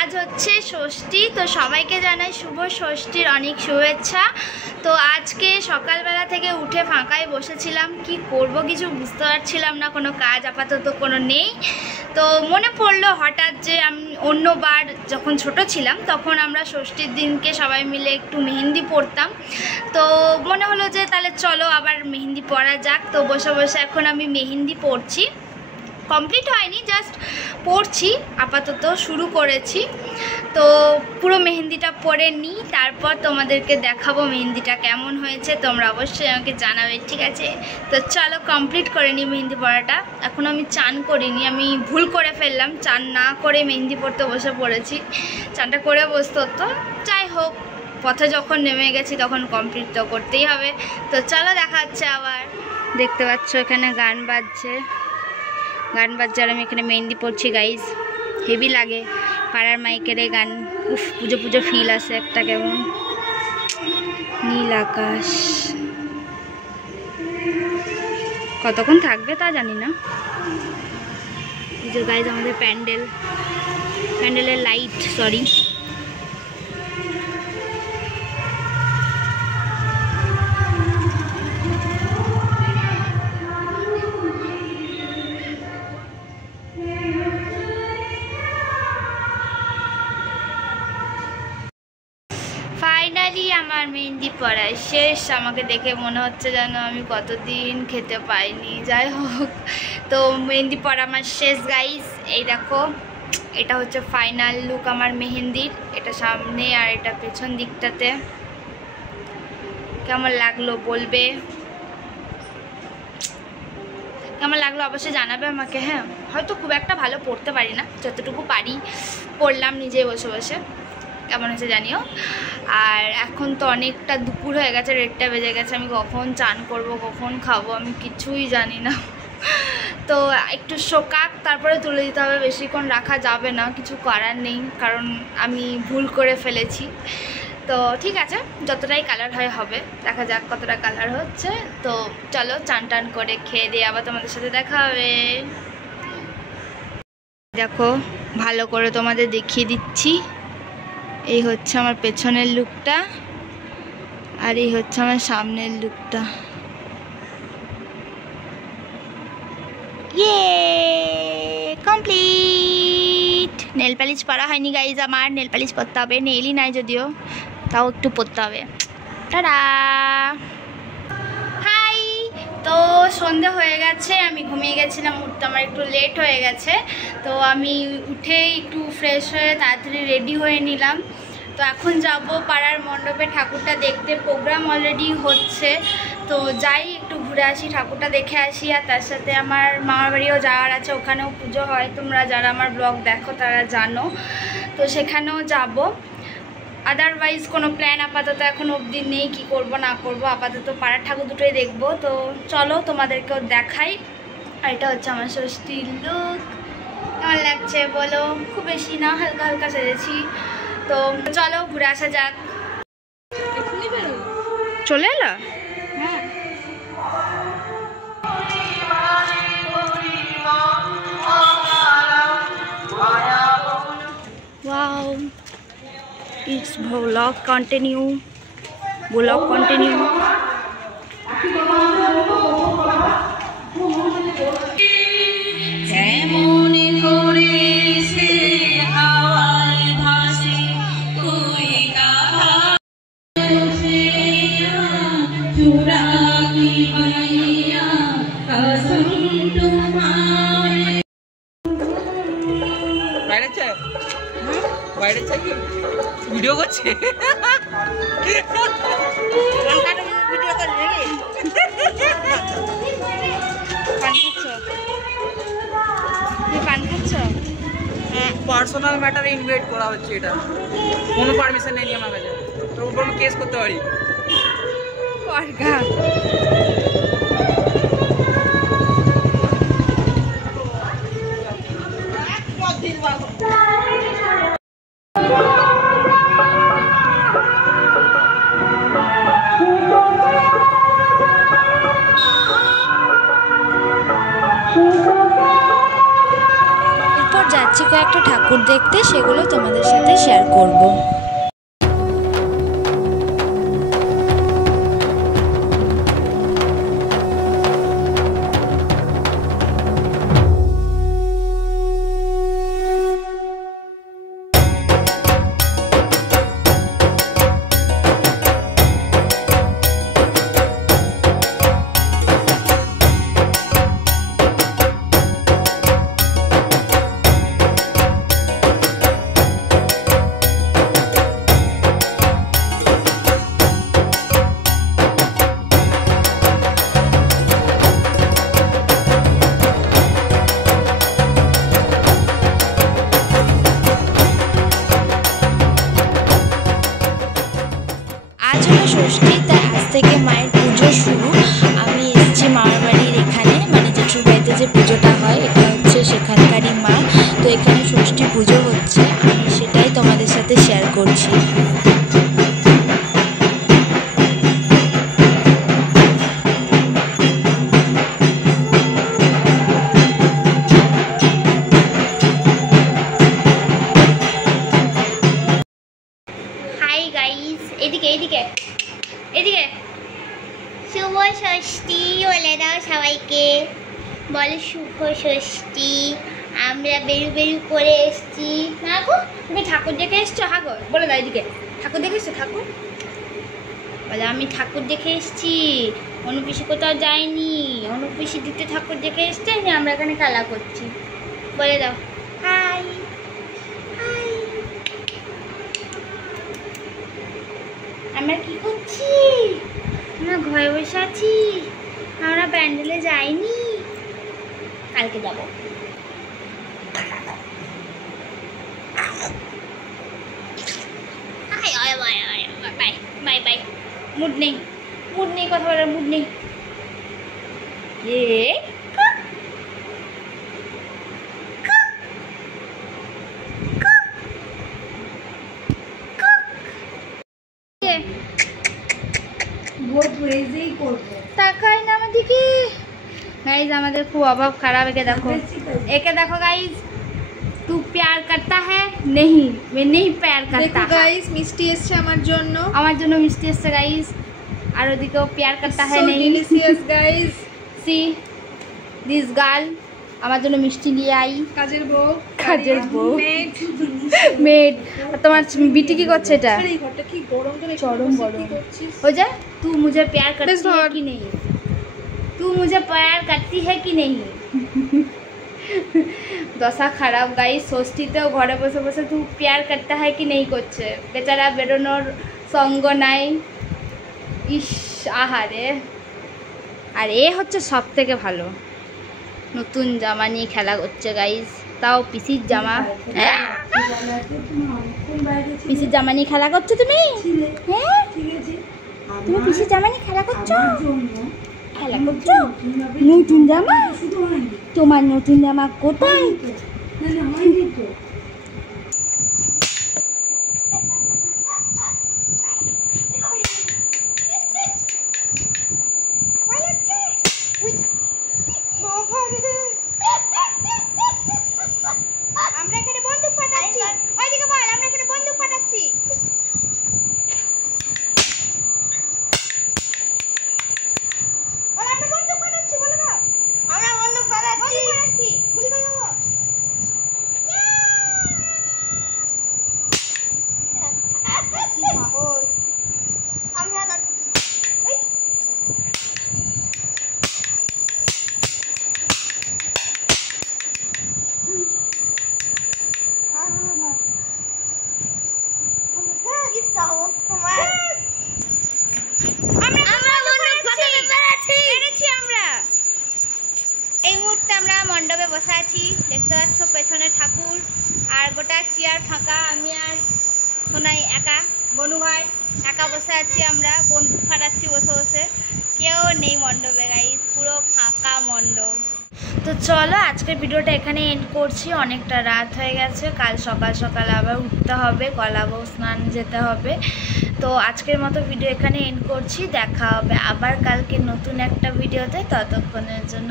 আজ হচ্ছে ষষ্ঠী, তো সবাইকে জানাই শুভ ষষ্ঠীর অনেক শুভেচ্ছা। তো আজকে সকালবেলা থেকে উঠে ফাঁকায় বসেছিলাম, কি করব কিছু বুঝতে পারছিলাম না, কোনো কাজ আপাতত কোনো নেই। তো মনে পড়লো হঠাৎ যে আমি অন্যবার যখন ছোট ছিলাম তখন আমরা ষষ্ঠীর দিনকে সবাই মিলে একটু মেহেন্দি পরতাম। তো মনে হলো যে তাহলে চলো আবার মেহেন্দি পরা যাক। তো বসে বসে এখন আমি মেহেন্দি পরছি, কমপ্লিট হয়নি, জাস্ট পড়ছি, আপাতত শুরু করেছি। তো পুরো মেহেন্দিটা পরে নিই, তারপর তোমাদেরকে দেখাবো মেহেন্দিটা কেমন হয়েছে। তোমরা অবশ্যই আমাকে জানাবে, ঠিক আছে? তো চলো কমপ্লিট করে নিই মেহেন্দি পড়াটা। এখন আমি চান করিনি, আমি ভুল করে ফেললাম, চান না করে মেহেন্দি পড়তে বসে পড়েছি। চানটা করে বসতে হতো, যাই হোক, পথে যখন নেমে গেছি তখন কমপ্লিট তো করতেই হবে। তো চলো দেখা হচ্ছে আবার। দেখতে পাচ্ছ এখানে গান বাজছে, আর আমি এখানে মেহেন্দি পড়ছি গাইজ। হেভি লাগে পাড়ার মাইকের এই গান, উফ পুজো পুজো ফিল আসে একটা, কেমন নীল আকাশ। কতক্ষণ থাকবে তা জানি না। এই যে গাইজ আমাদের প্যান্ডেলের লাইট, সরি, ফাইনালি আমার মেহেন্দি পড়ায় শেষ। আমাকে দেখে মনে হচ্ছে যেন আমি কতদিন খেতে পাইনি, যাই হোক। তো মেহেন্দি পড়া আমার শেষ গাইস। এই দেখো, এটা হচ্ছে ফাইনাল লুক আমার মেহেন্দির। এটা সামনে আর এটা পেছন দিকটাতে। কেমন লাগলো বলবে, কেমন লাগলো অবশ্যই জানাবে আমাকে। হ্যাঁ, হয়তো খুব একটা ভালো পড়তে পারি না, যতটুকু পারি পড়লাম নিজে বসে বসে। কেমন হয়েছে জানিও। আর এখন তো অনেকটা দুপুর হয়ে গেছে, 1টা বেজে গেছে। আমি কখন চান করব, কখন খাবো, আমি কিছুই জানি না। তো একটু শোকাক, তারপরে তুলে দিতে হবে, বেশিক্ষণ রাখা যাবে না, কিছু করার নেই, কারণ আমি ভুল করে ফেলেছি। তো ঠিক আছে, যতটাই কালার হয় হবে, দেখা যাক কতটা কালার হচ্ছে। তো চলো চান টান করে খেয়ে দিয়ে আবার তোমাদের সাথে দেখা হবে। দেখো ভালো করে তোমাদের দেখিয়ে দিচ্ছি। এই হচ্ছে আমার পেছনের লুকটা, আর এই হচ্ছে আমার সামনের লুকটা। ইয়ে কমপ্লিট। নেল পালিশ পরা হয়নি গাইজ, আমার নেল পালিশ পরতে হবে, নেলই নাই যদিও, তাও একটু পরতে হবে। টাটা। হাই, তো সন্ধে হয়ে গেছে, আমি ঘুমিয়ে গেছিলাম, উঠতে আমার একটু লেট হয়ে গেছে। তো আমি উঠে একটু ফ্রেশ হয়ে তাড়াতাড়ি রেডি হয়ে নিলাম। তো এখন যাব পাড়ার মণ্ডপে ঠাকুরটা দেখতে, প্রোগ্রাম অলরেডি হচ্ছে। তো যাই একটু ঘুরে আসি, ঠাকুরটা দেখে আসি। আর তার সাথে আমার মামার বাড়িও যাওয়ার আছে, ওখানেও পুজো হয়, তোমরা যারা আমার ব্লগ দেখো তারা জানো। তো সেখানেও যাব। আদারওয়াইজ কোনো প্ল্যান আপাতত এখন অবধি নেই, কি করব না করব, আপাতত পাড়ার ঠাকুর দুটোই দেখবো। তো চলো তোমাদেরকেও দেখাই। আর এটা হচ্ছে আমার ষষ্ঠীর লুক। কেমন লাগছে বলো? খুব বেশি না, হালকা হালকা সেজেছি। তো চলো ঘুরে আসা যাক। চলে এলো? হ্যাঁ। Wow, it's vlog continue. Video করছে, পার্সোনাল ম্যাটারে ইনভাইট করা হচ্ছে, এটা কোনো পারমিশন নেই আমার কাছে, তোর উপর আমি কেস করতে পারি। কয়েকটা ঠাকুর দেখতে, সেগুলো তোমাদের সাথে শেয়ার করব। ষষ্ঠী, তাই আজ থেকে মায়ের পুজো শুরু। আমি এসেছি মামার বাড়ির এখানে, মানে জেঠুর বাড়িতে যে পুজোটা হয় এটা হচ্ছে সেখানকারই মা। তো এখানে ষষ্ঠী পুজো হচ্ছে, আমি সেটাই তোমাদের সাথে শেয়ার করছি। হাই গাইস, এদিকে এদিকে এদিকে। শুভ ষষ্ঠী বলে দাও সবাইকে, বলে শুভ ষষ্ঠী। আমরা বেরু বেরু করে এসছি। না গো, তুমি ঠাকুর দেখে এসছো? হ্যাঁ গো, বলে দাও এদিকে। ঠাকুর দেখে এসছো? ঠাকুর বলে আমি ঠাকুর দেখে এসছি, অনুপিসি কোথাও যায়নি, অনুপিসি দিতে ঠাকুর দেখে এসছে, আমরা এখানে খেলা করছি। বলে দাও হাই হাই। আমরা কি করছি? আমরা ঘরে বসে আছি, আমরা প্যান্ডেলে যাইনি, কালকে যাব। Bye bye bye. মুড নেই, মুড নেই, কথা বলার মুড নেই। তাকাই না আমাদিকে। गाइस আমাদের খুব অভাব খারাপ। একে দেখো गाइस, तू प्यार करता है नहीं, मैं नहीं प्यार करता। देखो गाइस, मिष्टी এসেছে আমার জন্য মিষ্টি এসেছে गाइस। আর ওদিকেও प्यार करता है नहीं। Delicious guys, see this girl আমার জন্য মিষ্টি নিয়ে আই। কাজের বউ মেড। তোমার বিটি কি করছে? এটা এই ঘরটা কি গরম তো, চরম গরম। কি করছিস? हो जा, तू मुझे प्यार करती है कि नहीं? तू मुझे प्यार करती है कि नहीं? দশা খারাপ গাইস। ষষ্ঠীতেও ঘরে বসে বসে তু প্যার করতে হয় কি নেই করছে, বেচারা বেরোনোর সঙ্গ নাই। ইস আহারে। আর এ হচ্ছে সব থেকে ভালো, নতুন জামা নিয়ে খেলা করছে গাইস, তাও পিসির জামা। পিসির জামা নিয়ে খেলা করছো তুমি? হ্যাঁ, তুমি পিসির জামা নিয়ে খেলা করছো? খেলা করছো? নতুন জামা? তোমার নতুন জামা কোথায়? আমরা এখানে বন্দুক ফাটাচ্ছি। ওইদিকে বল, আমরা এখানে বন্দুক ফাটাচ্ছি। আমরা বন্দুক ফাটাচ্ছি, বলে দাও। আমরা বন্দুক ফাটাচ্ছি। গুলি করে দাও। আমরা এই মুহূর্তে আমরা মণ্ডপে বসে আছি, দেখতে পাচ্ছ পেছনে ঠাকুর আর গোটা চেয়ার ফাঁকা। আমি আর সোনাই একা, বনু ভাই একা বসে আছি। আমরা বন্দুক ফাটাচ্ছি বসে বসে, কেউ নেই মণ্ডপে গাইস, পুরো ফাঁকা মণ্ডপ। তো চলো আজকের ভিডিওটা এখানে এন্ড করছি, অনেকটা রাত হয়ে গেছে, কাল সকাল সকাল আবার উঠতে হবে, গলাবো, স্নান যেতে হবে। তো আজকের মতো ভিডিও এখানে এন্ড করছি, দেখা হবে আবার কালকে নতুন একটা ভিডিওতে। ততক্ষণের জন্য